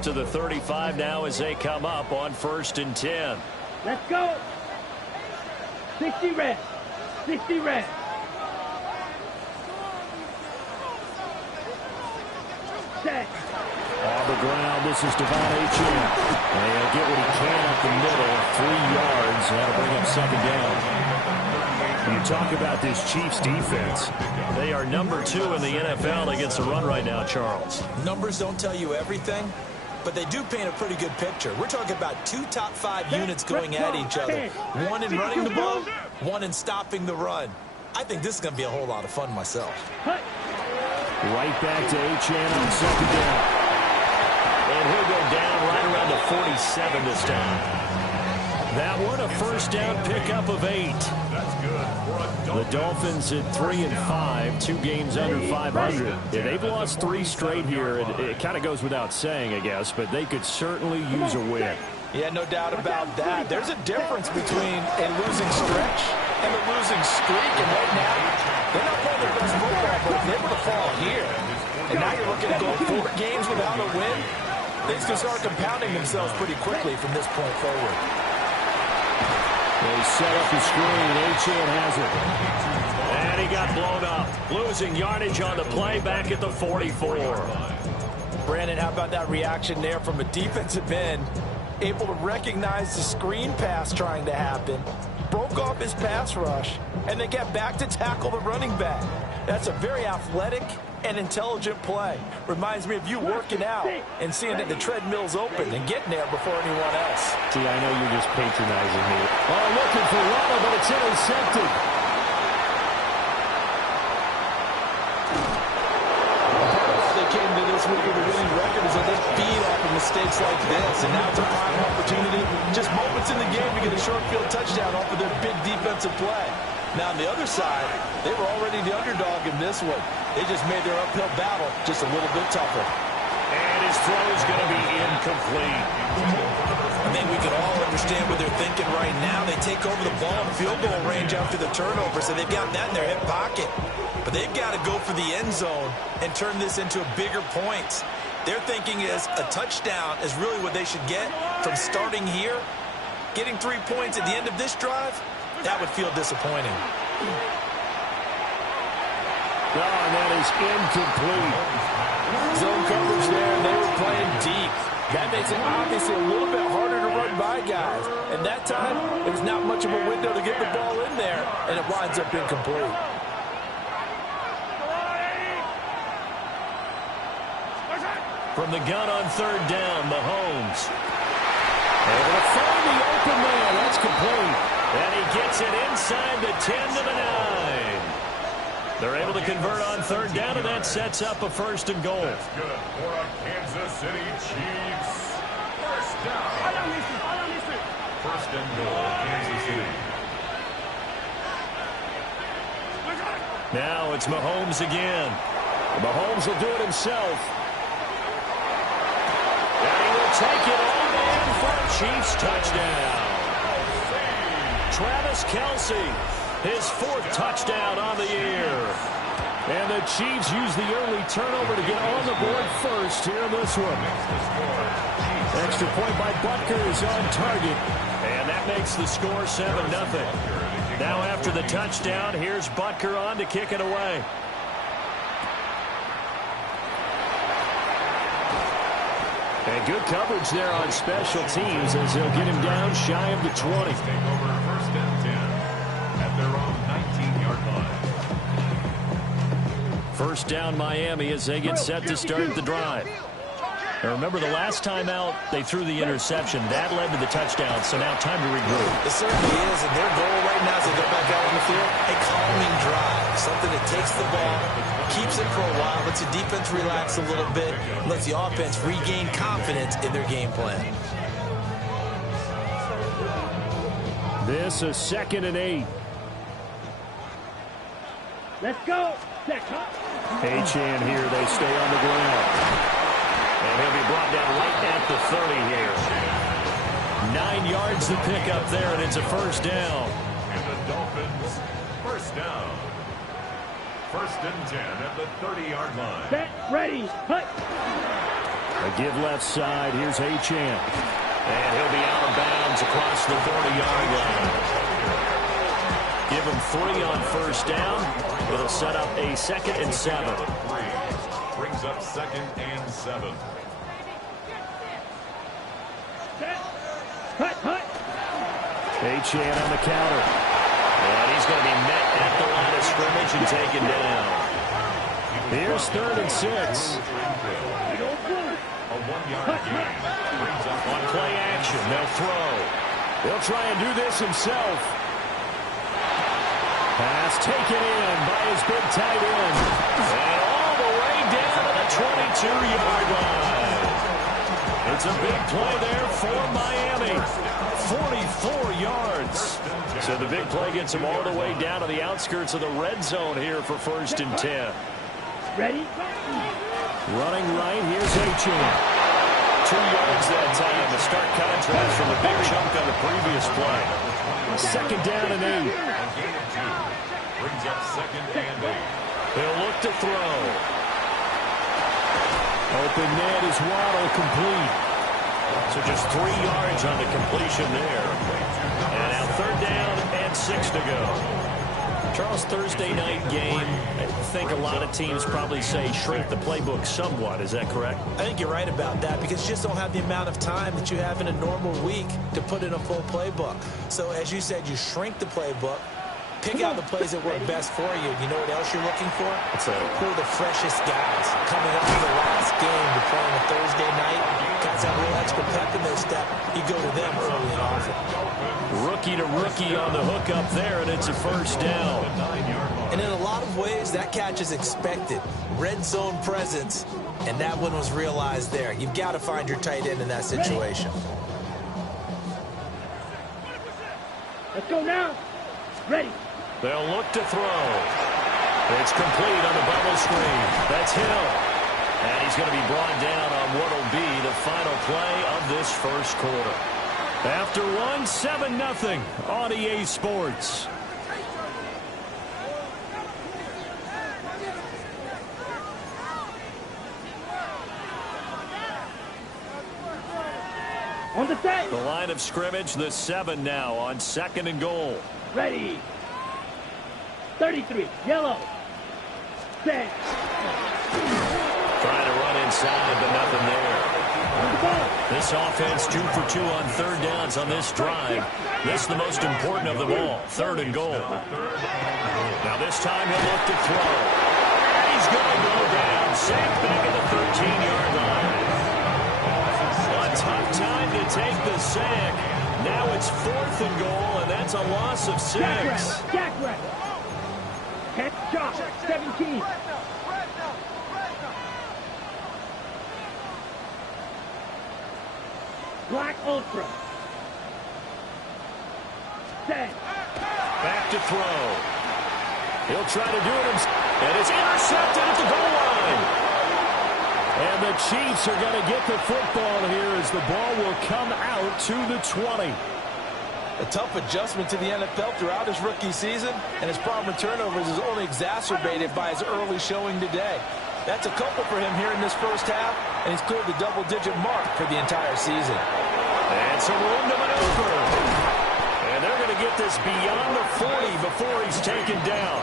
out to the 35 now as they come up on 1st and 10. Let's go. 60 red. 60 red. Set. On the ground, this is Devon Achane. And he'll get what he can up the middle. 3 yards. That'll bring up 2nd down. You talk about this Chiefs defense. They are number 2 in the NFL against the run right now, Charles. Numbers don't tell you everything, but they do paint a pretty good picture. We're talking about 2 top 5 units going at each other. One in running the ball, one in stopping the run. I think this is going to be a whole lot of fun myself. Right back to Achane on 2nd down. And he'll go down right around the 47 this time. That one, a 1st down pickup of 8. The Dolphins at 3-5, 2 games under 500. Yeah, they've lost 3 straight here. It kind of goes without saying, I guess, but they could certainly use a win. Yeah, no doubt about that. There's a difference between a losing stretch and a losing streak. And right now, they're not playing their best football, but if they were to fall here, and now you're looking at going 4 games without a win, things can start compounding themselves pretty quickly from this point forward. They set up the screen. Achane has it. And he got blown up. Losing yardage on the play back at the 44. Brandon, how about that reaction there from a defensive end? Able to recognize the screen pass trying to happen. Broke off his pass rush. And then get back to tackle the running back. That's a very athletic and intelligent play. Reminds me of you working out and seeing that the treadmill's open and getting there before anyone else. See, I know you're just patronizing me. Oh, looking for Waddle, but it's intercepted. They came to this week with a winning record is that they feed off of mistakes like this. And now it's a prime opportunity, just moments in the game to get a short field touchdown off of their big defensive play. Now, on the other side, they were already the underdog in this one. They just made their uphill battle just a little bit tougher. And his throw is going to be incomplete. I think we can all understand what they're thinking right now. They take over the ball in field goal range after the turnover, so they've got that in their hip pocket. But they've got to go for the end zone and turn this into bigger points. Their thinking is a touchdown is really what they should get from starting here. Getting 3 points at the end of this drive, that would feel disappointing. Oh, and that is incomplete. Zone coverage there, and they were playing deep. That makes it obviously a little bit harder to run by guys. And that time, there's not much of a window to get the ball in there, and it winds up incomplete. From the gun on 3rd down, Mahomes. Able to find the open man. That's complete. And he gets it inside the 10 to the 9. They're able to convert on 3rd down, and that sets up a 1st and goal. That's good for a Kansas City Chiefs. 1st down. 1st and goal, Kansas City. Now it's Mahomes again. Mahomes will do it himself. And he will take it on in for a Chiefs touchdown. Travis Kelce, his 4th touchdown on the year. And the Chiefs use the early turnover to get on the board first here in this one. Extra point by Butker is on target. And that makes the score 7-0. Now after the touchdown, here's Butker on to kick it away. And good coverage there on special teams as they'll get him down shy of the 20. Take over 1st and 10 at their own 19-yard line. 1st down Miami as they get set to start the drive. Now remember, the last time out, they threw the interception. That led to the touchdown, so now time to regroup. It certainly is, and their goal right now as they go back out on the field, a calming drive. Something that takes the ball, keeps it for a while, lets the defense relax a little bit, lets the offense regain confidence in their game plan. This is 2nd and 8. Let's go. Achane here, they stay on the ground. And he'll be brought down right at the 30 here. 9 yards to pick up there, and it's a 1st down. And the Dolphins, 1st down. 1st and 10 at the 30-yard line. Set, ready, hut. A give left side. Here's Achane. And he'll be out of bounds across the 30-yard line. Give him 3 on first down. It'll set up a 2nd and 7. Brings up 2nd and 7. Achane on the counter. And he's going to be met at the line of scrimmage and taken down. Here's 3rd and 6. A 1-yard gain. Brings up On play action, they'll throw. He'll try and do this himself. Pass taken in by his big tight end. And all the way down to the 22-yard line. It's a big play there for Miami. 44 yards. So the big play gets him all the way down to the outskirts of the red zone here for 1st and 10. Ready? Running right, here's Achane. 2 yards that time. A stark contrast from the big chunk on the previous play. 2nd down and 8. brings up 2nd and 8. They'll look to throw. Open net is Waddle, complete. So just 3 yards on the completion there. And now 3rd down and 6 to go. Charles, Thursday night game, I think a lot of teams probably say shrink the playbook somewhat. Is that correct? I think you're right about that because you just don't have the amount of time that you have in a normal week to put in a full playbook. So as you said, you shrink the playbook, pick out the plays that work best for you. You know what else you're looking for? Who are the freshest guys coming up to the last game to play on a Thursday night? Guys have a little extra pep in their step. You go to them early and often. Rookie to rookie on the hook up there, and it's a 1st down. And in a lot of ways, that catch is expected. Red zone presence, and that one was realized there. You've got to find your tight end in that situation. Let's go now. Ready. They'll look to throw. It's complete on the bubble screen. That's Hill. And he's going to be brought down on what will be the final play of this 1st quarter. After 1, 7-0 on EA Sports. On the set. The line of scrimmage, the 7 now on 2nd and goal. Ready. 33. Yellow. Set. Trying to run inside, but nothing there. On the ball. This offense 2 for 2 on 3rd downs on this drive. This is the most important of them all. 3rd and goal. Now this time he'll look to throw. And he's going to go down. Sacked back at the 13-yard line. A tough time to take the sack. Now it's 4th and goal, and that's a loss of 6. Jack Rat. Head shot. 17. Black Ultra. Set. Back to throw. He'll try to do it himself. And it's intercepted at the goal line. And the Chiefs are going to get the football here as the ball will come out to the 20. A tough adjustment to the NFL throughout his rookie season, and his problem with turnovers is only exacerbated by his early showing today. That's a couple for him here in this 1st half, and he's cleared the double-digit mark for the entire season. And some room to maneuver. And they're going to get this beyond the 40 before he's taken down.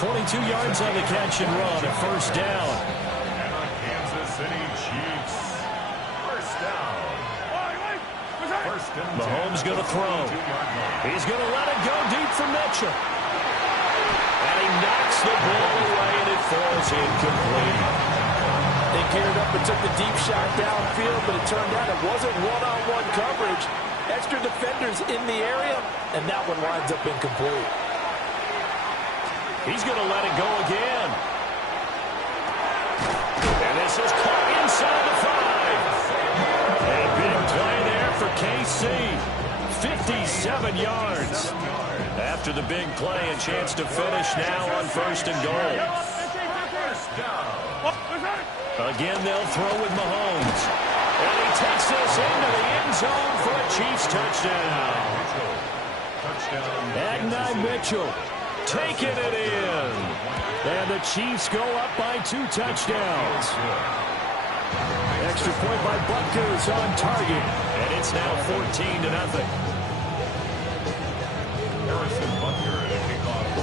22 yards on the catch and run at 1st down. And the Kansas City Chiefs. 1st down. 1st and 10. Mahomes going to throw. He's going to let it go deep for Mitchell. And he knocks the ball away, and it falls incomplete. They geared up and took the deep shot downfield, but it turned out it wasn't one-on-one coverage. Extra defenders in the area, and that one winds up incomplete. He's going to let it go again. And this is caught inside the 5. A big play there for KC. 57 yards. After the big play, a chance to finish now on 1st and goal. Again, they'll throw with Mahomes. And he takes this into the end zone for a Chiefs touchdown. Agnai Mitchell taking it in. And the Chiefs go up by 2 touchdowns. extra point by Butker is on target. And it's now 14-0.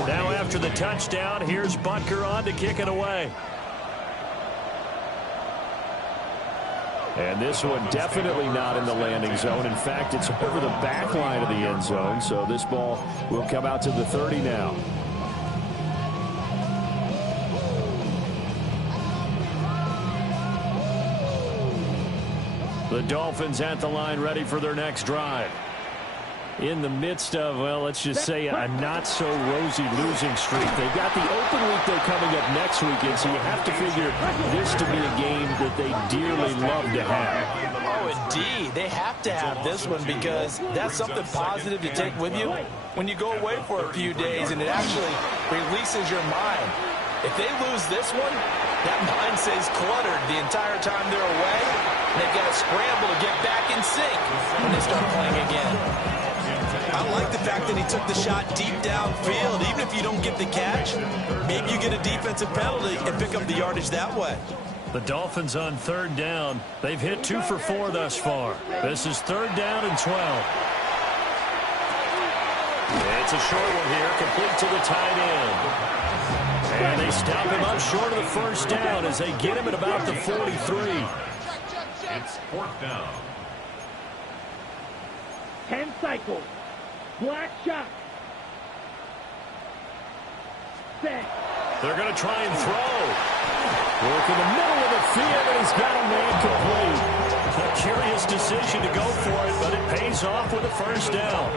Now after the touchdown, here's Butker on to kick it away. And this one definitely not in the landing zone. In fact, it's over the back line of the end zone. So this ball will come out to the 30 now. The Dolphins at the line ready for their next drive. In the midst of, well, let's just say a not-so-rosy losing streak. They've got the open week, though, coming up next weekend, so you have to figure this to be a game that they dearly love to have. Oh, indeed. They have to have this one because that's something positive to take with you when you go away for a few days, and it actually releases your mind. If they lose this one, that mind stays cluttered the entire time they're away, and they've got to scramble to get back in sync when they start playing again. I like the fact that he took the shot deep downfield. Even if you don't get the catch, maybe you get a defensive penalty and pick up the yardage that way. The Dolphins on third down. They've hit 2 for 4 thus far. This is 3rd down and 12. It's a short one here, complete to the tight end. And they stop him up short of the first down as they get him at about the 43. It's 4th down. 10 cycles. Black shot. Set. They're going to try and throw. Work in the middle of the field, and he's got a man complete. A curious decision to go for it, but it pays off with a first down.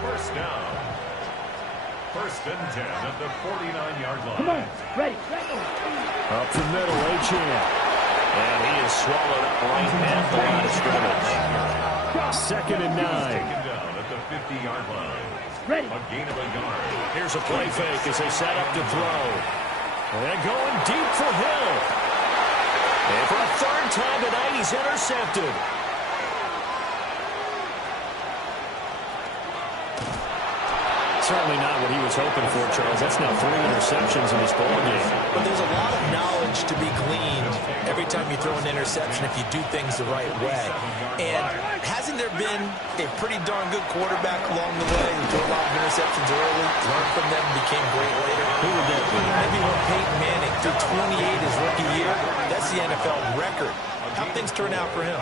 First down. 1st and 10 at the 49-yard line. Come on. Ready. Up the middle, A-Chan. And he is swallowed up right at the line of scrimmage. 2nd and 9. Taken down at the 50-yard line. Ready. A gain of a yard. Here's a play fake as they set up to throw. And going deep for Hill. And for a 3rd time tonight, he's intercepted. Certainly not what he was hoping for, Charles. That's now 3 interceptions in this ball game. But there's a lot of knowledge to be gleaned every time you throw an interception if you do things the right way. And hasn't there been a pretty darn good quarterback along the way who threw a lot of interceptions early, learned from them, became great later? Who would that be? Maybe when Peyton Manning threw 28 his rookie year. That's the NFL record. How things turn out for him?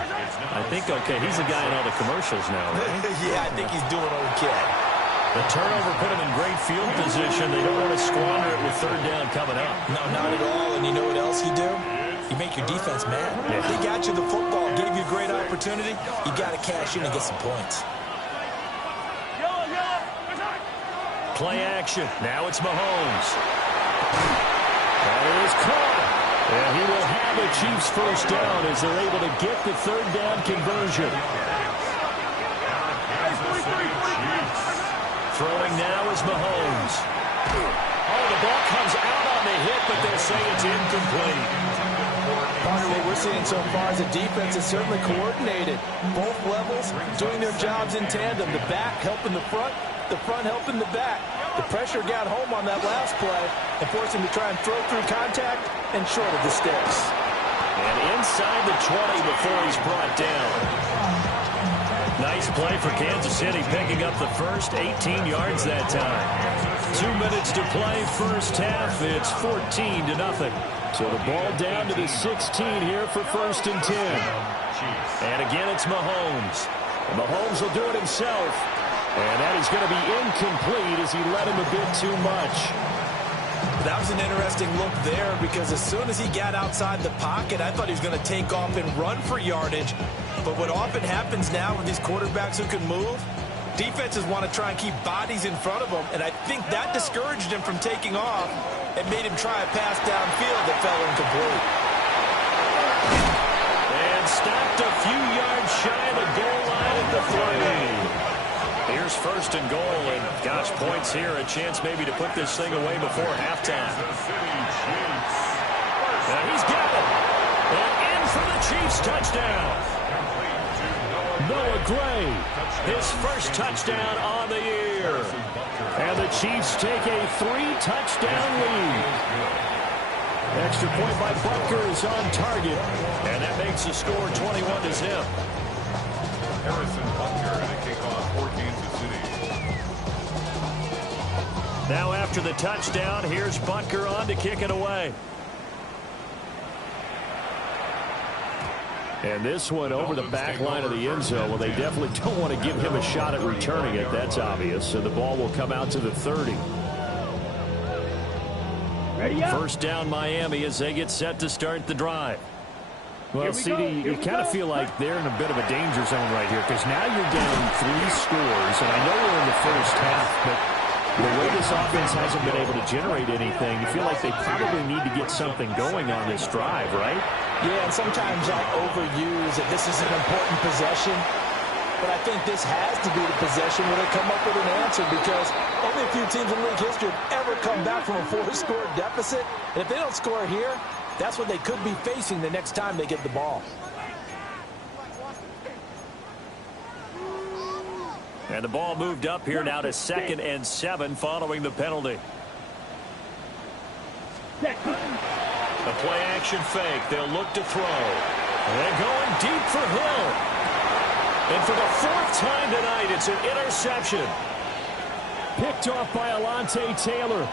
I think, okay, he's a guy in all the commercials now, right? Yeah, I think he's doing okay. The turnover put him in great field position. They don't want to squander it with 3rd down coming up. No, not at all. And you know what else you do? You make your defense mad. Yeah. They got you the football, gave you a great opportunity. You got to cash in and get some points. Play action. Now it's Mahomes. That is caught. And he will have the Chiefs first down as they're able to get the 3rd down conversion. Throwing now is Mahomes. Oh, the ball comes out on the hit, but they say it's incomplete. Part of what we're seeing so far is the defense is certainly coordinated. Both levels doing their jobs in tandem. The back helping the front helping the back. The pressure got home on that last play and forced him to try and throw through contact and short of the sticks. And inside the 20 before he's brought down. Nice play for Kansas City, picking up the first 18 yards that time. 2 minutes to play, first half. It's 14-0. So the ball down to the 16 here for 1st and 10. And again, it's Mahomes. And Mahomes will do it himself. And that is going to be incomplete as he led him a bit too much. That was an interesting look there because as soon as he got outside the pocket, I thought he was going to take off and run for yardage. But what often happens now with these quarterbacks who can move, defenses want to try and keep bodies in front of them, and I think that discouraged him from taking off and made him try a pass downfield that fell incomplete. And stopped a few yards shy of the goal line at the 3. Here's 1st and goal, and gosh, points here, a chance maybe to put this thing away before halftime. And he's got it. And in for the Chiefs touchdown. Noah Gray, his first touchdown on the year. And the Chiefs take a 3-touchdown lead. Extra point by Butker is on target. And that makes the score 21-0. Harrison Butker and a kickoff for Kansas City. Now after the touchdown, here's Butker on to kick it away. And this one over the back line of the end zone. Well, they definitely don't want to give him a shot at returning it. That's obvious. So the ball will come out to the 30. Ready up. First down Miami as they get set to start the drive. Well, CD, you kind of feel like they're in a bit of a danger zone right here because now you're down 3 scores. And I know we're in the first half, but the way this offense hasn't been able to generate anything, you feel like they probably need to get something going on this drive, right? Yeah, and sometimes I overuse that this is an important possession. But I think this has to be the possession where they come up with an answer because only a few teams in league history have ever come back from a 4-score deficit. And if they don't score here, that's what they could be facing the next time they get the ball. And the ball moved up here now to 2nd and 7 following the penalty. The play action fake. They'll look to throw. They're going deep for Hill. And for the 4th time tonight, it's an interception. Picked off by Alontae Taylor.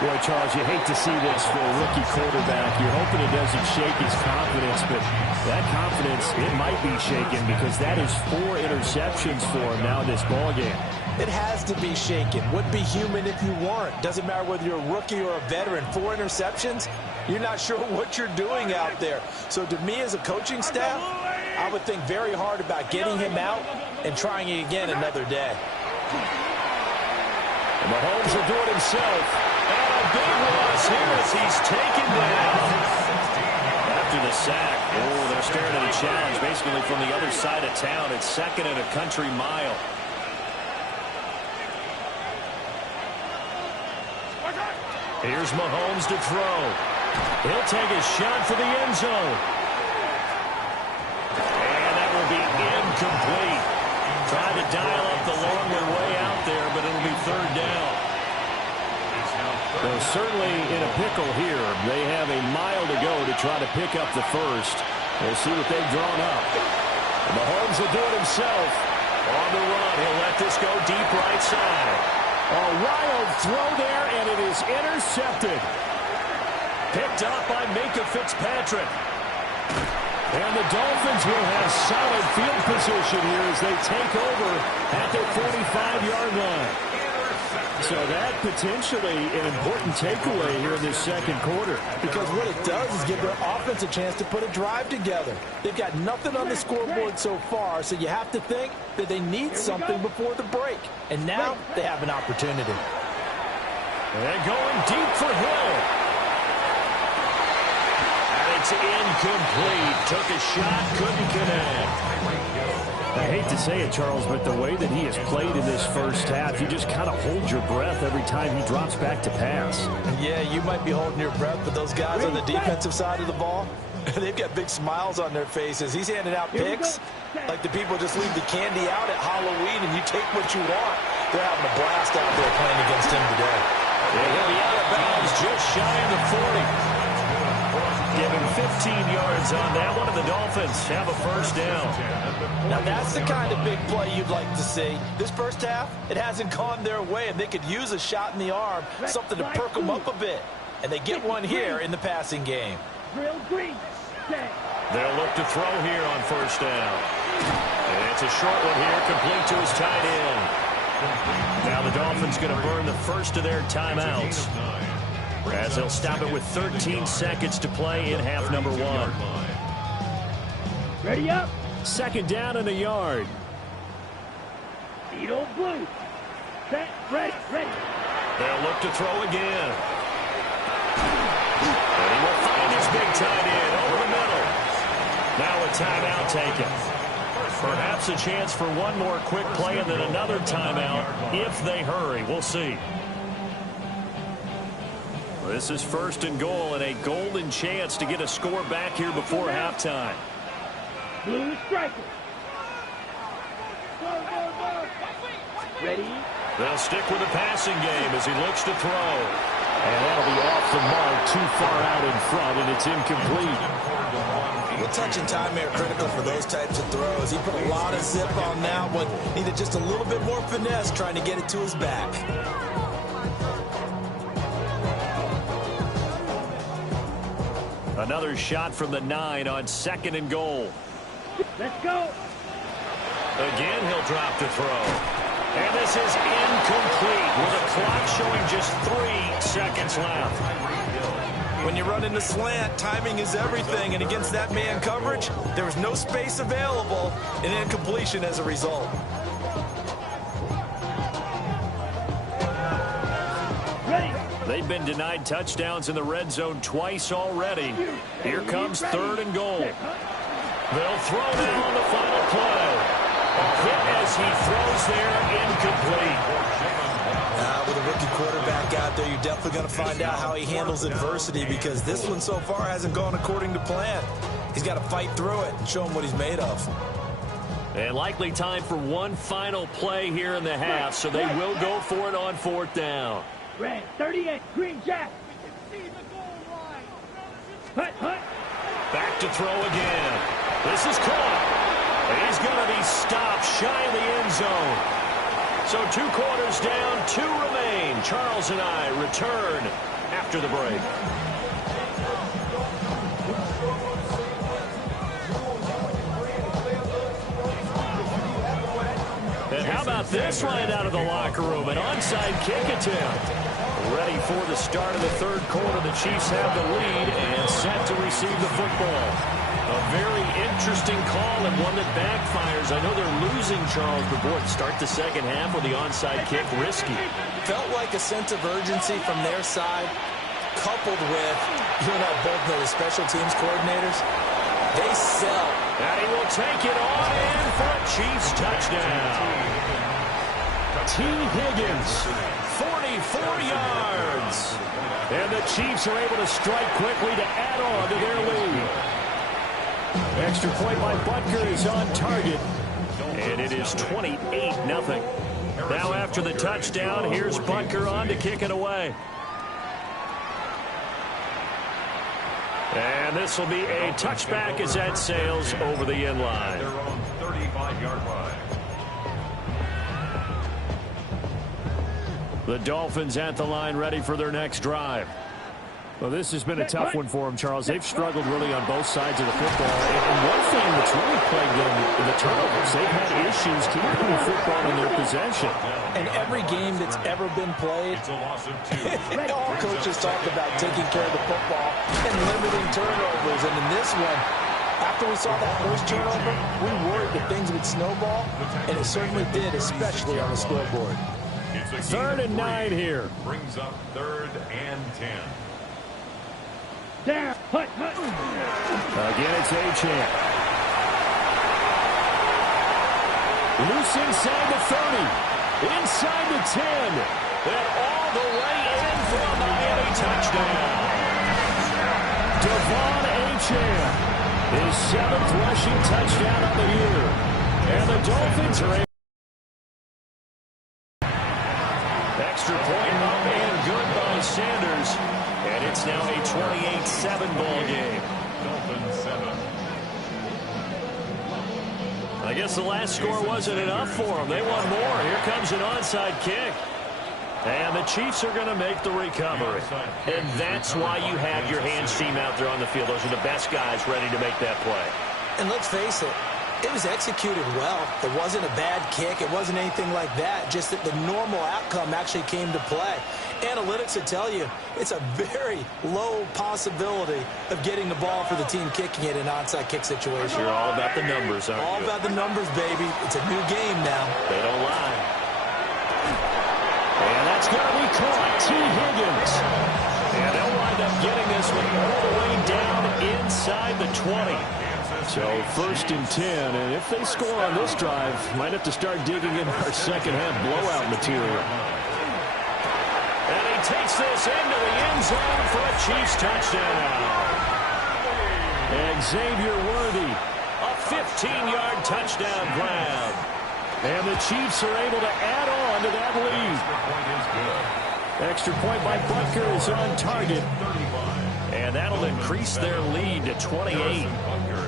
Boy, Charles, you hate to see this for a rookie quarterback. You're hoping it doesn't shake his confidence, but that confidence, it might be shaken because that is 4 interceptions for him now in this ballgame. It has to be shaken. Would be human if you weren't. Doesn't matter whether you're a rookie or a veteran. 4 interceptions, you're not sure what you're doing out there. So to me as a coaching staff, I would think very hard about getting him out and trying it again another day. And Mahomes will do it himself. And a big loss here as he's taken down. After the sack, oh, they're staring at a challenge basically from the other side of town. It's 2nd and a country mile. Here's Mahomes to throw. He'll take a shot for the end zone. And that will be incomplete. Trying to dial up the longer way out there, but it'll be 3rd down. Well, certainly in a pickle here. They have a mile to go to try to pick up the first. We'll see what they've drawn up. Mahomes will do it himself. On the run, he'll let this go deep right side. A wild throw there, and it is intercepted. Picked up by Minka Fitzpatrick. And the Dolphins will have solid field position here as they take over at their 45-yard line. So that potentially an important takeaway here in this 2nd quarter. Because what it does is give their offense a chance to put a drive together. They've got nothing on the scoreboard so far, so you have to think that they need something before the break. And now they have an opportunity. And going deep for Hill. And it's incomplete. Took a shot, couldn't connect. I hate to say it, Charles, but the way that he has played in this first half, you just kind of hold your breath every time he drops back to pass. Yeah, you might be holding your breath, but those guys on the defensive side of the ball, they've got big smiles on their faces. He's handing out picks like the people just leave the candy out at Halloween and you take what you want. They're having a blast out there playing against him today. Yeah, he'll be out of bounds just shy of the 40. Give him 15 yards on that one, and the Dolphins have a first down. Now, that's the kind of big play you'd like to see. This first half, it hasn't gone their way, and they could use a shot in the arm, something to perk them up a bit. And they get one here in the passing game. Drill green. They'll look to throw here on first down. And it's a short one here, complete to his tight end. Now the Dolphins going to burn the first of their timeouts, as they'll stop it with 13 seconds to play in half number 1. Ready up. 2nd down and a yard. Beetle blue. Set, ready. They'll look to throw again. And he will find his big tight end over the middle. Now a timeout taken. Perhaps a chance for one more quick play and then another timeout if they hurry. We'll see. This is 1st and goal and a golden chance to get a score back here before halftime. Blue striker. Ready, They'll stick with the passing game as he looks to throw. And that'll be off the mark, too far out in front, and it's incomplete. Well, touch and time are critical for those types of throws. He put a lot of zip on that one. Needed just a little bit more finesse trying to get it to his back. Another shot from the 9 on 2nd and goal. Let's go. Again, he'll drop to throw. And this is incomplete with the clock showing just 3 seconds left. When you run into slant, timing is everything. And against that man coverage, there was no space available, and incompletion as a result. Ready. They've been denied touchdowns in the red zone twice already. Here comes 3rd and goal. They'll throw now on the final play. A hit as he throws there, incomplete. With a rookie quarterback out there, you're definitely going to find out how he handles adversity, because this one so far hasn't gone according to plan. He's got to fight through it and show him what he's made of. And likely time for one final play here in the half, so they will go for it on 4th down. Red 38, green jack. Hut, hut. Back to throw again. This is caught. He's going to be stopped shy of the end zone. So 2 quarters down, 2 remain. Charles and I return after the break. And how about this right out of the locker room? An onside kick attempt. Ready for the start of the 3rd quarter. The Chiefs have the lead and set to receive the football. A very interesting call and one that backfires. I know they're losing, Charles, but boy, start the 2nd half with the onside kick, risky. Felt like a sense of urgency from their side, coupled with, you and I both know the special teams coordinators, they sell. And he will take it on in for a Chiefs touchdown. T. Higgins, 44 yards. And the Chiefs are able to strike quickly to add on to their lead. Extra point by Butker is on target. And it is 28-0. Now after the touchdown, here's Butker on to kick it away. And this will be a touchback as that sails over the end line. Their own 35-yard line. The Dolphins at the line ready for their next drive. Well, this has been a tough one for them, Charles. They've struggled really on both sides of the football. And one thing that's really plagued them in the turnovers, they've had issues keeping the football in their possession. And every game that's ever been played, It's a loss of 2. all coaches talk about taking care of the football and limiting turnovers. And in this one, after we saw that first turnover, we worried that things would snowball, and it certainly did, especially on the scoreboard. It's a 3rd and 9 gain of 3. here. Brings up 3rd and 10. Down. Hut, hut. Again, it's Achane. Loose inside the 30. Inside the 10. And all the way in for a Miami touchdown. Devon Achane. His 7th rushing touchdown of the year. And the Dolphins are able. Extra point up and good by Sanders. And it's now a 28-7 ball game. Dolphins 7. I guess the last score wasn't enough for them. They want more. Here comes an onside kick. And the Chiefs are going to make the recovery. And that's why you have your hands team out there on the field. Those are the best guys ready to make that play. And let's face it, it was executed well. It wasn't a bad kick. It wasn't anything like that. Just that the normal outcome actually came to play. Analytics will tell you it's a very low possibility of getting the ball for the team kicking it in an onside kick situation. You're all about the numbers, aren't you? All about the numbers, baby. It's a new game now. They don't lie. And that's going to be caught. T. Higgins. And they'll wind up getting this one all the way down inside the 20. So 1st and 10, and if they score on this drive, might have to start digging in our second half blowout material. And he takes this into the end zone for a Chiefs touchdown. And Xavier Worthy, a 15-yard touchdown grab. And the Chiefs are able to add on to that lead. Extra point by Butker is on target. And that'll increase their lead to 28.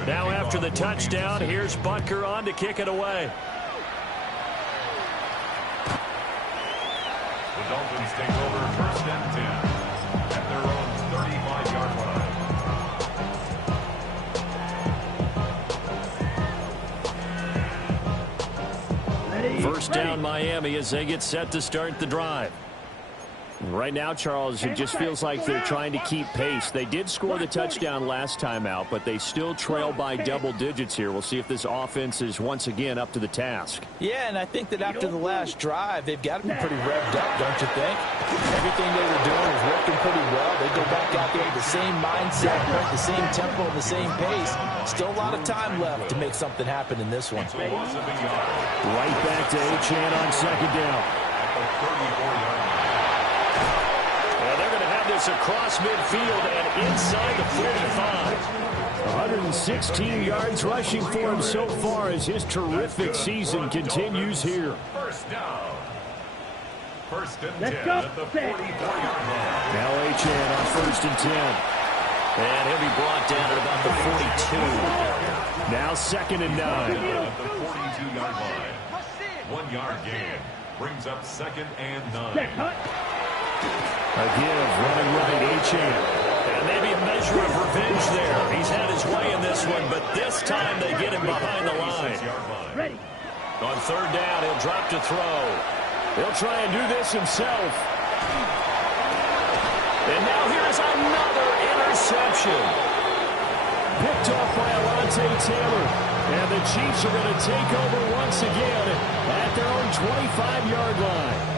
Now after the touchdown, here's Butker on to kick it away. The Dolphins take over 1st and 10 at their own 35-yard line. First down Miami as they get set to start the drive. Right now, Charles, it just feels like they're trying to keep pace. They did score the touchdown last time out, but they still trail by double digits here. We'll see if this offense is once again up to the task. Yeah, and I think that after the last drive, they've got to be pretty revved up, don't you think? Everything they were doing was working pretty well. They go back out there with the same mindset, the same tempo, and the same pace. Still a lot of time left to make something happen in this one. Right back to Achane on second down. This across midfield and inside the 45. 116 yards rushing for him so far as his terrific season continues here. First down. 1st and 10 Let's go. at the 44-yard line. Now Achane on 1st and 10. And he'll be brought down at about the 42. Now 2nd and 9. At the 42-yard line. 1 yard gain brings up 2nd and 9. A give, running right, Achane. And maybe a measure of revenge there. He's had his way in this one, but this time they get him behind the line. Ready. On 3rd down, he'll drop to throw. He'll try and do this himself. And now here's another interception. Picked off by Alontae Taylor. And the Chiefs are going to take over once again at their own 25-yard line.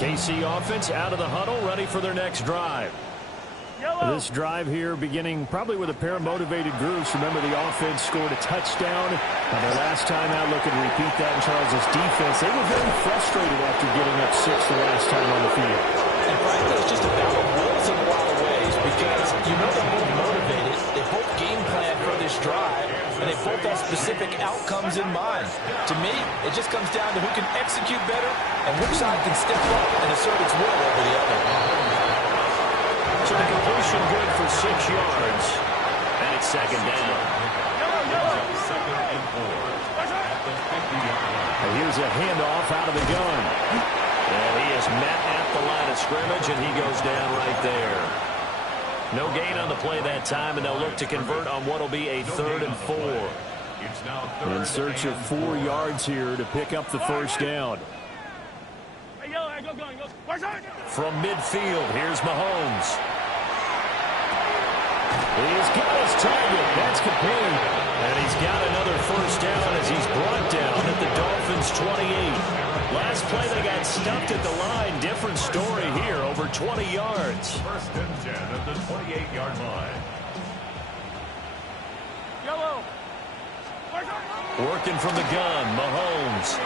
KC offense out of the huddle, ready for their next drive. This drive here beginning probably with a pair of motivated groups. Remember, the offense scored a touchdown. Their last time out, look and repeat that in Charles' defense. They were very frustrated after getting up 6 the last time on the field. And frankly, it's just a battle of wills in a lot of ways because you know they're both motivated. They both game plan for this drive, and they both have specific outcomes in mind. To me, it just comes down to who can execute better and which side can step up and assert its will over the other. So the completion good for 6 yards. And it's 2nd down. Second and 4 at the 50-yard line. And here's a handoff out of the gun. And he is met at the line of scrimmage, and he goes down right there. No gain on the play that time, and they'll look to convert on what will be a 3rd and 4. It's now 3rd In search of 4 yards here to pick up the 1st down. From midfield, here's Mahomes. He's got his target. That's Capone. And he's got another 1st down as he's brought down at the Dolphins' 28. Last play, they got stuffed at the line. Different story here, over 20 yards. 1st and 10 at the 28-yard line. Working from the gun, Mahomes.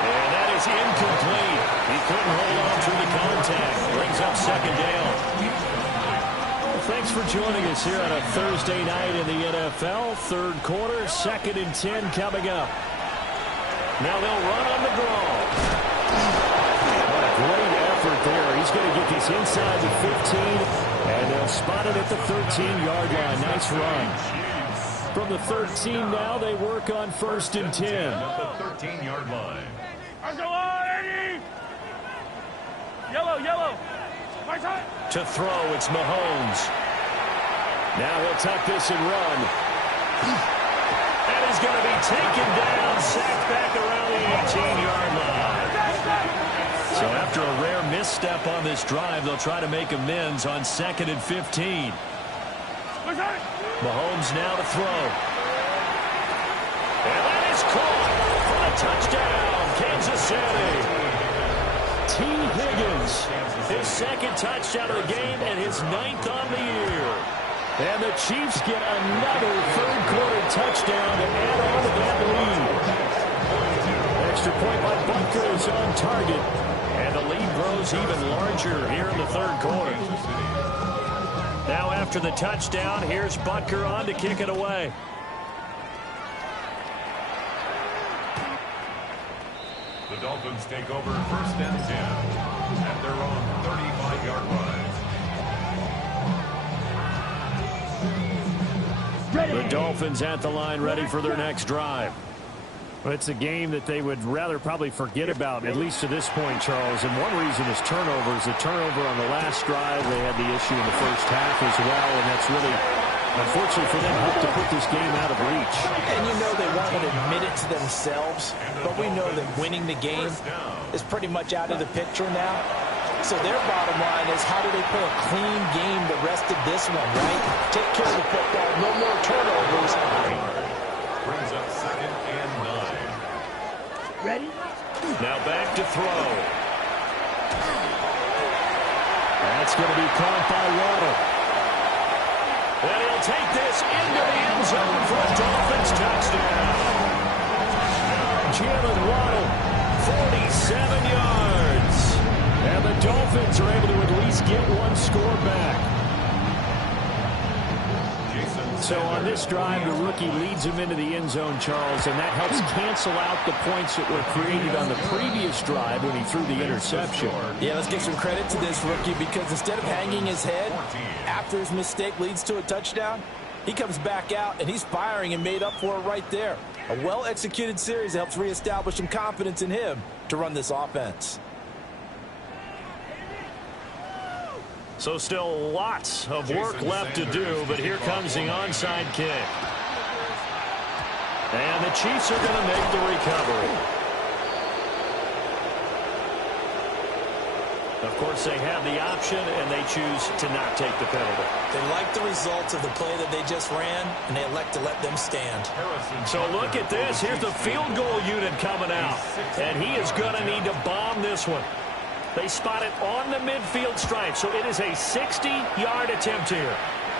And that is incomplete. He couldn't hold on through the contact. Brings up 2nd down. Well, thanks for joining us here on a Thursday night in the NFL. 3rd quarter, 2nd and 10 coming up. Now they'll run on the draw. What a great effort there. He's going to get this inside the 15, and they'll spot it at the 13-yard line. Nice run. From the 13 now, they work on 1st and 10. At the 13-yard line. Yellow. To throw, it's Mahomes. Now he'll tuck this and run. And he's going to be taken down, sacked back around the 18-yard line. So after a rare misstep on this drive, they'll try to make amends on 2nd and 15. Mahomes now to throw. And that is caught for the touchdown, Kansas City. T. Higgins, his 2nd touchdown of the game and his 9th on the year. And the Chiefs get another 3rd quarter touchdown to add on to that lead. Extra point by Butker is on target. And the lead grows even larger here in the 3rd quarter. Now after the touchdown, here's Butker on to kick it away. The Dolphins take over 1st and 10 at their own 35-yard line. The Dolphins at the line, ready for their next drive. Well, it's a game that they would rather probably forget about, at least to this point, Charles. And one reason is turnovers. The turnover on the last drive, they had the issue in the first half as well, and that's really, unfortunately for them, helped to put this game out of reach. And you know they won't admit it to themselves, but we know that winning the game is pretty much out of the picture now. So their bottom line is, how do they play a clean game the rest of this one, right? Take care of the football, no more turnovers. Brings up 2nd and 9. Ready? Now back to throw. That's going to be caught by Waddle. And he'll take this into the end zone for a Dolphins touchdown. Jalen Waddle, 47 yards. And the Dolphins are able to at least get one score back. So on this drive, the rookie leads him into the end zone, Charles, and that helps cancel out the points that were created on the previous drive when he threw the interception. Yeah, let's give some credit to this rookie, because instead of hanging his head after his mistake leads to a touchdown, he comes back out and he's firing and made up for it right there. A well-executed series helps reestablish some confidence in him to run this offense. So still lots of work left to do, but here comes the onside kick. And the Chiefs are going to make the recovery. Of course, they have the option, and they choose to not take the penalty. They like the results of the play that they just ran, and they elect to let them stand. So look at this. Here's the field goal unit coming out, and he is going to need to bomb this one. They spot it on the midfield stripe, so it is a 60-yard attempt here.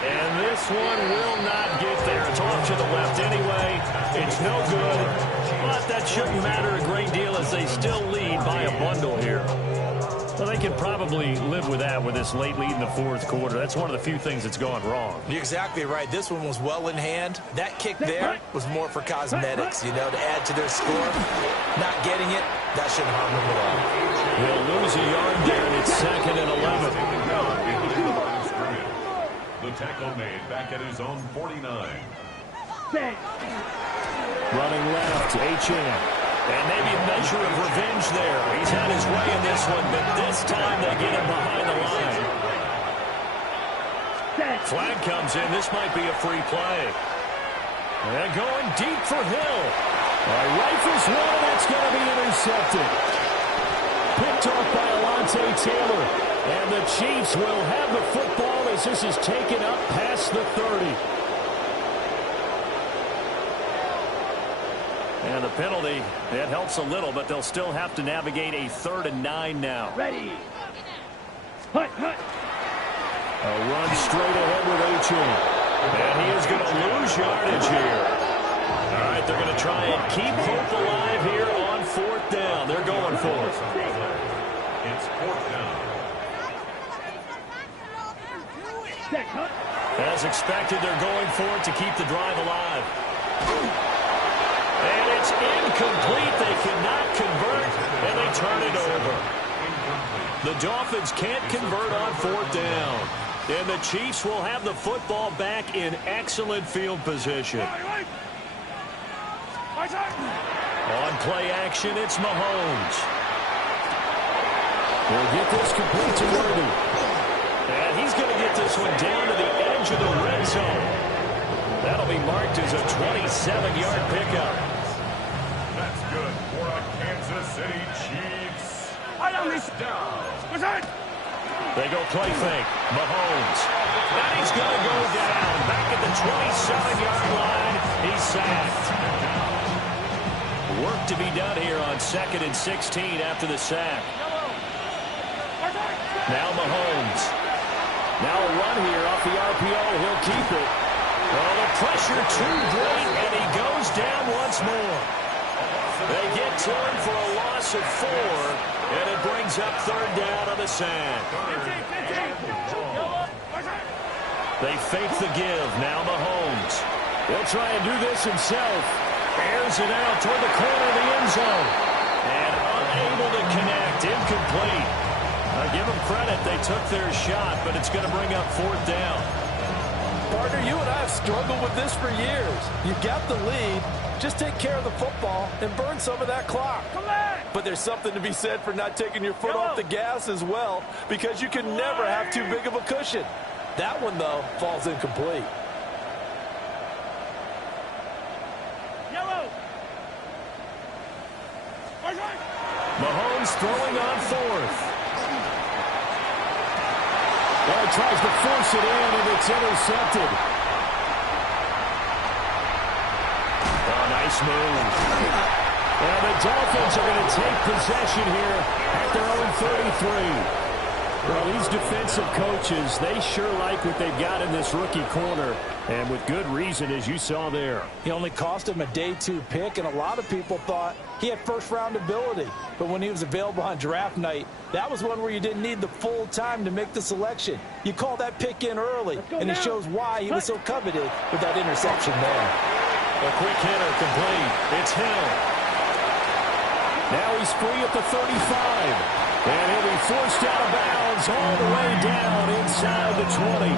And this one will not get there. It's off to the left anyway. It's no good, but that shouldn't matter a great deal as they still lead by a bundle here. Well, they can probably live with that with this late lead in the fourth quarter. That's one of the few things that's gone wrong. You're exactly right. This one was well in hand. That kick there was more for cosmetics, you know, to add to their score. Not getting it, that shouldn't harm them at all. They'll lose a yard there, and it's 2nd and 11. The tackle made back at his own 49. Running left, H.M. And maybe a measure of revenge there. He's had his way in this one, but this time they get him behind the line. Flag comes in. This might be a free play. And going deep for Hill. Rifles one, and that's going to be intercepted. Picked off by Alontae Taylor. And the Chiefs will have the football as this is taken up past the 30. And the penalty, that helps a little, but they'll still have to navigate a 3rd and 9 now. Ready. Hut, hut. A run straight ahead with H.M. And he is going to lose yardage here. All right, they're going to try and keep hope alive here on 4th down. They're going for it. It's 4th down. As expected, they're going for it to keep the drive alive. And it's incomplete. They cannot convert, and they turn it over. The Dolphins can't convert on 4th down. And the Chiefs will have the football back in excellent field position. On play action, it's Mahomes. We'll get this complete to Worthy. And he's going to get this one down to the edge of the red zone. That'll be marked as a 27-yard pickup. That's good for a Kansas City Chiefs. First down. They go play fake. Mahomes. And he's going to go down. Back at the 27-yard line. He's sacked. Work to be done here on 2nd and 16 after the sack. Now Mahomes. Now a run here off the RPO. He'll keep it. Oh, the pressure too great, and he goes down once more. They get to him for a loss of 4, and it brings up 3rd down on the sack. They fake the give. Now Mahomes. He'll try and do this himself. Airs it out toward the corner of the end zone. And able to connect. Incomplete. Give them credit. They took their shot, but it's going to bring up fourth down. Partner, you and I have struggled with this for years. You've got the lead. Just take care of the football and burn some of that clock. Come on! But there's something to be said for not taking your foot off the gas as well, because you can never have too big of a cushion. That one, though, falls incomplete. Yellow! Mahomes throwing on fourth. Well, he tries to force it in, and it's intercepted. Oh, nice move. And the Dolphins are going to take possession here at their own 33. Well, these defensive coaches, they sure like what they've got in this rookie corner, and with good reason, as you saw there. He only cost him a day 2 pick, and a lot of people thought he had first-round ability. But when he was available on draft night, that was one where you didn't need the full time to make the selection. You call that pick in early, and it shows why he was so coveted with that interception there. A quick hitter complete. It's Hill. Now he's free at the 35. And he'll be forced out of bounds all the way down inside the 20.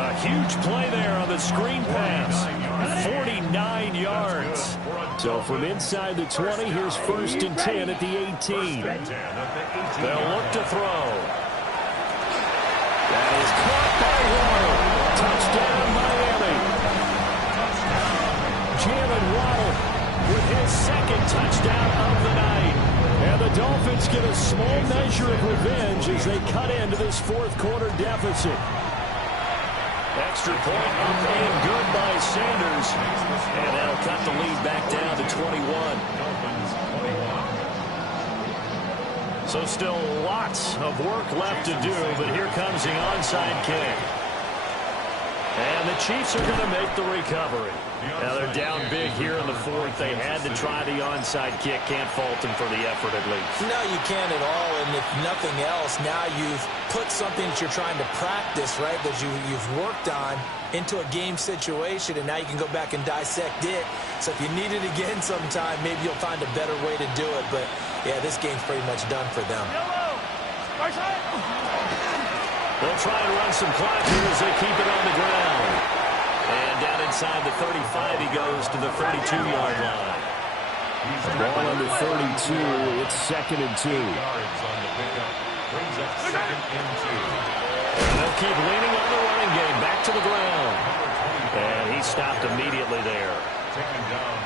A huge play there on the screen pass. 49 yards. So from inside the 20, here's 1st and 10 at the 18. They'll look to throw. That is caught by Waddle. Touchdown, Miami. Jalen Waddle with his second touchdown of the night. And the Dolphins get a small measure of revenge as they cut into this fourth-quarter deficit. Extra point up and good by Sanders. And that'll cut the lead back down to 21. So still lots of work left to do, but here comes the onside kick. And the Chiefs are going to make the recovery. Now they're down big here in the fourth. They had to try the onside kick. Can't fault them for the effort at least. No, you can't at all. And if nothing else, now you've put something that you're trying to practice, right, that you've worked on into a game situation, and now you can go back and dissect it. So if you need it again sometime, maybe you'll find a better way to do it. But, yeah, this game's pretty much done for them. They'll try and run some clock here as they keep it on the ground. And down inside the 35, he goes to the 32-yard line. Ball under 32. It's 2nd and 2. And they'll keep leaning on the running game. Back to the ground. And he stopped immediately there.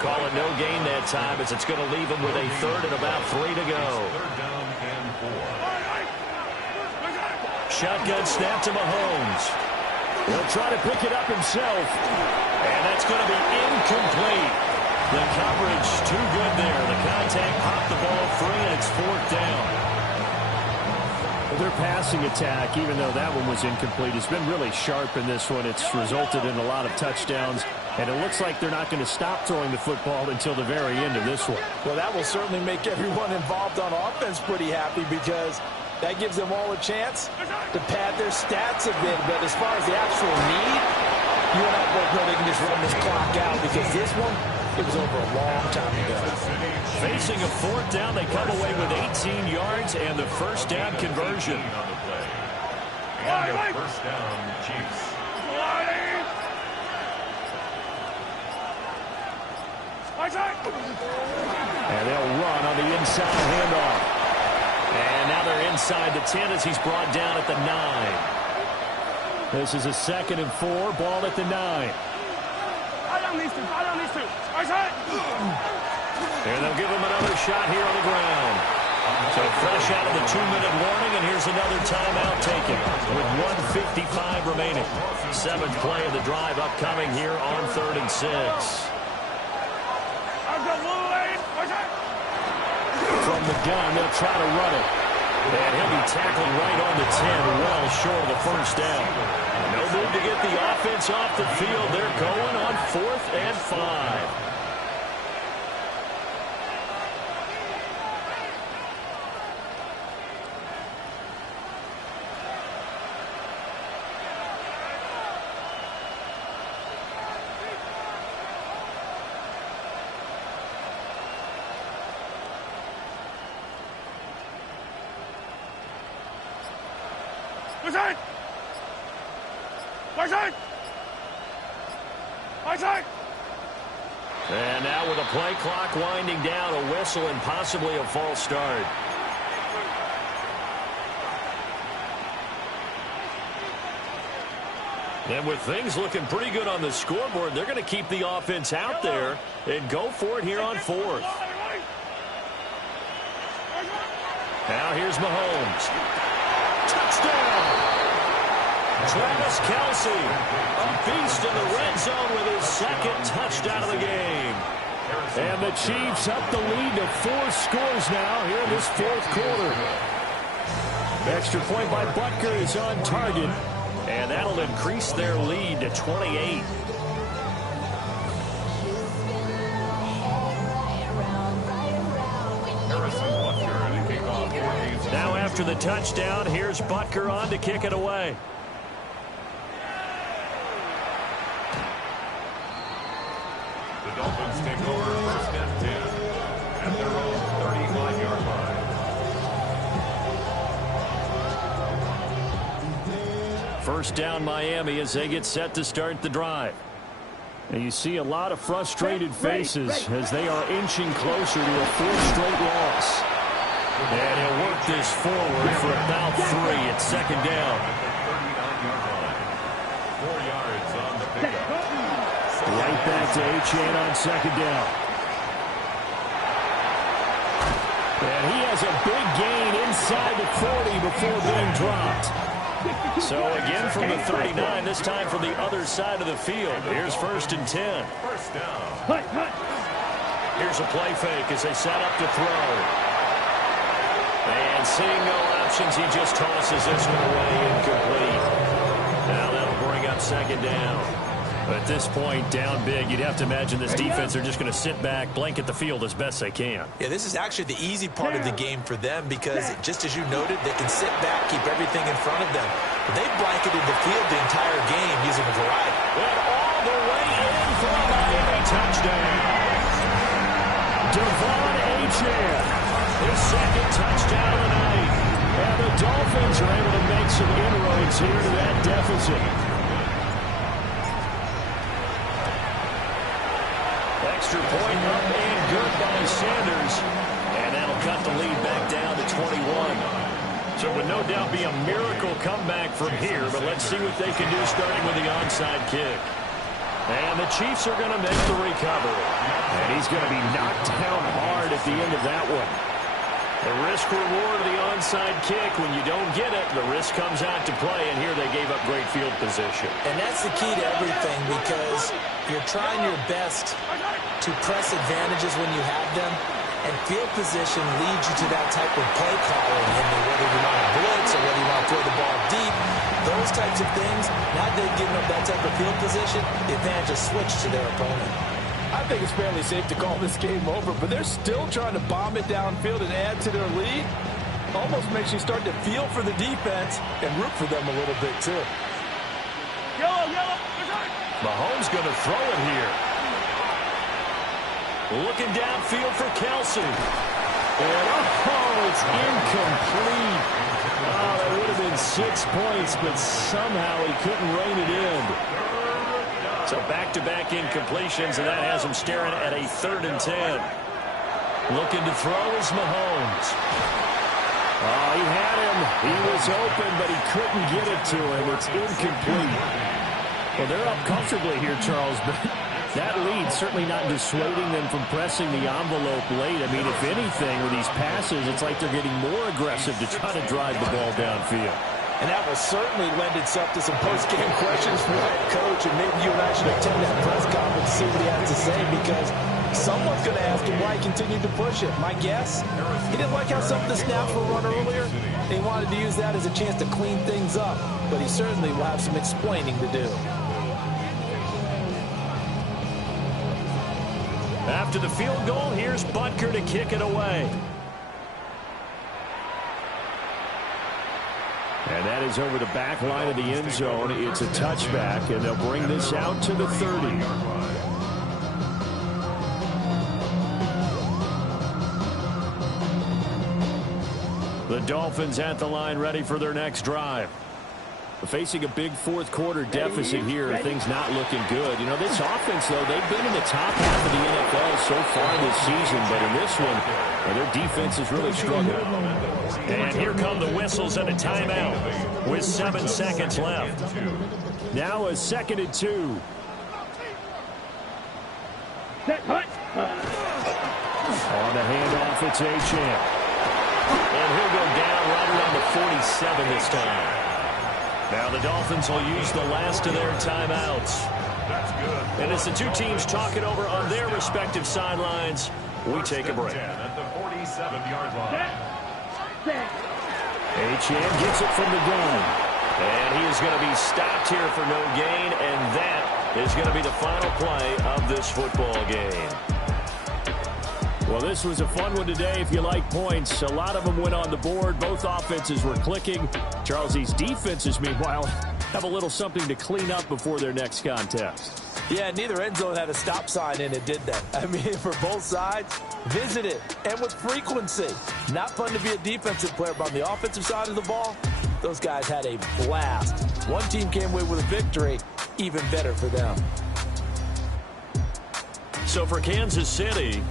Call it no gain that time as it's going to leave him with a 3rd and about 3 to go. Shotgun snap to Mahomes. He'll try to pick it up himself. And that's going to be incomplete. The coverage too good there. The contact popped the ball free, and it's 4th down. Their passing attack, even though that one was incomplete, has been really sharp in this one. It's resulted in a lot of touchdowns, and it looks like they're not going to stop throwing the football until the very end of this one. Well, that will certainly make everyone involved on offense pretty happy, because that gives them all a chance to pad their stats a bit. But as far as the actual need, you and I both know they can just run this clock out, because this one, it was over a long time ago. Facing a 4th down, they come away with 18 yards and the 1st down conversion. And a 1st down, Chiefs. And they'll run on the inside handoff. And now they're inside the 10 as he's brought down at the 9. This is a 2nd and 4, ball at the 9. And they'll give him another shot here on the ground. So fresh out of the 2-minute warning, and here's another timeout taken with 1:55 remaining. 7th play of the drive upcoming here on 3rd and 6. From the gun, they'll try to run it. And he'll be tackled right on the 10, well short of the 1st down. No move to get the offense off the field. They're going on 4th and 5. And now with the play clock winding down, a whistle and possibly a false start. And with things looking pretty good on the scoreboard, they're going to keep the offense out there and go for it here on fourth. Now here's Mahomes. Touchdown! Travis Kelce, a beast in the red zone with his second touchdown of the game. And the Chiefs up the lead to 4 scores now here in this fourth quarter. Extra point by Butker is on target. And that'll increase their lead to 28. Now after the touchdown, here's Butker on to kick it away. The Dolphins take over first and 10 at their own 35-yard line. First down Miami as they get set to start the drive. And you see a lot of frustrated faces as they are inching closer to a 4th straight loss. And he'll work this forward for about 3 at second down. 4 yards on the pickup. Right back to A-Chain on second down. And he has a big gain inside the 40 before being dropped. So again from the 39, this time from the other side of the field. Here's first and 10. First down. Here's a play fake as they set up to throw. And seeing no options, he just tosses this one away incomplete. Now that'll bring up second down. But at this point, down big, you'd have to imagine this defense are just going to sit back, blanket the field as best they can. Yeah, this is actually the easy part of the game for them because, just as you noted, they can sit back, keep everything in front of them. But they've blanketed the field the entire game using a variety. And all the way in for a Miami touchdown. Devon Achane, His second touchdown of the night. and the Dolphins are able to make some inroads here to that deficit. Extra point up and good by Sanders. And that'll cut the lead back down to 21. So it would no doubt be a miracle comeback from here, but let's see what they can do starting with the onside kick. And the Chiefs are going to make the recovery. And he's going to be knocked down hard at the end of that one. The risk-reward of the onside kick, when you don't get it, the risk comes out to play, and here they gave up great field position. And that's the key to everything because you're trying your best to press advantages when you have them, and field position leads you to that type of play calling. I mean, whether you want to blitz or whether you want to throw the ball deep, those types of things, now that they've given up that type of field position, the advantage is switched to their opponent. I think it's fairly safe to call this game over, but they're still trying to bomb it downfield and add to their lead. Almost makes you start to feel for the defense and root for them a little bit, too. Mahomes going to throw it here. Looking downfield for Kelce. And it's incomplete. Oh, that would have been 6 points, but somehow he couldn't rein it in. So back-to-back incompletions, and that has him staring at a 3rd and 10. Looking to throw is Mahomes. Oh, he had him. He was open, but he couldn't get it to him. It's incomplete. Well, they're up comfortably here, Charles, but that lead certainly not dissuading them from pressing the envelope late. I mean, if anything, with these passes, it's like they're getting more aggressive to try to drive the ball downfield. And that will certainly lend itself to some post-game questions for the head coach, and maybe you and I should attend that press conference to see what he has to say, because someone's going to ask him why he continued to push it. My guess, he didn't like how some of the snaps were run earlier, and he wanted to use that as a chance to clean things up, but he certainly will have some explaining to do. After the field goal, here's Butker to kick it away. And that is over the back line of the end zone. It's a touchback, and they'll bring this out to the 30. The Dolphins at the line ready for their next drive. Facing a big fourth-quarter deficit here, things not looking good. You know, this offense, though, they've been in the top half of the NFL so far this season, but in this one, their defense is really struggling. And here come the whistles and a timeout with 7 seconds left. Now a 2nd and 2. On the handoff, it's Achane. And he'll go down right around the 47 this time. Now the Dolphins will use the last of their timeouts. That's good. And as the two teams talk it over on their respective sidelines, we take a break. At the 47-yard line. Achane gets it from the gun. And he is going to be stopped here for no gain, and that is going to be the final play of this football game. Well, this was a fun one today if you like points. A lot of them went on the board. Both offenses were clicking. Charles, these defenses, meanwhile, have a little something to clean up before their next contest. Yeah, neither end zone had a stop sign in it, did they? I mean, for both sides, visit it, and with frequency. Not fun to be a defensive player, but on the offensive side of the ball, those guys had a blast. One team came away with a victory, even better for them. So for Kansas City,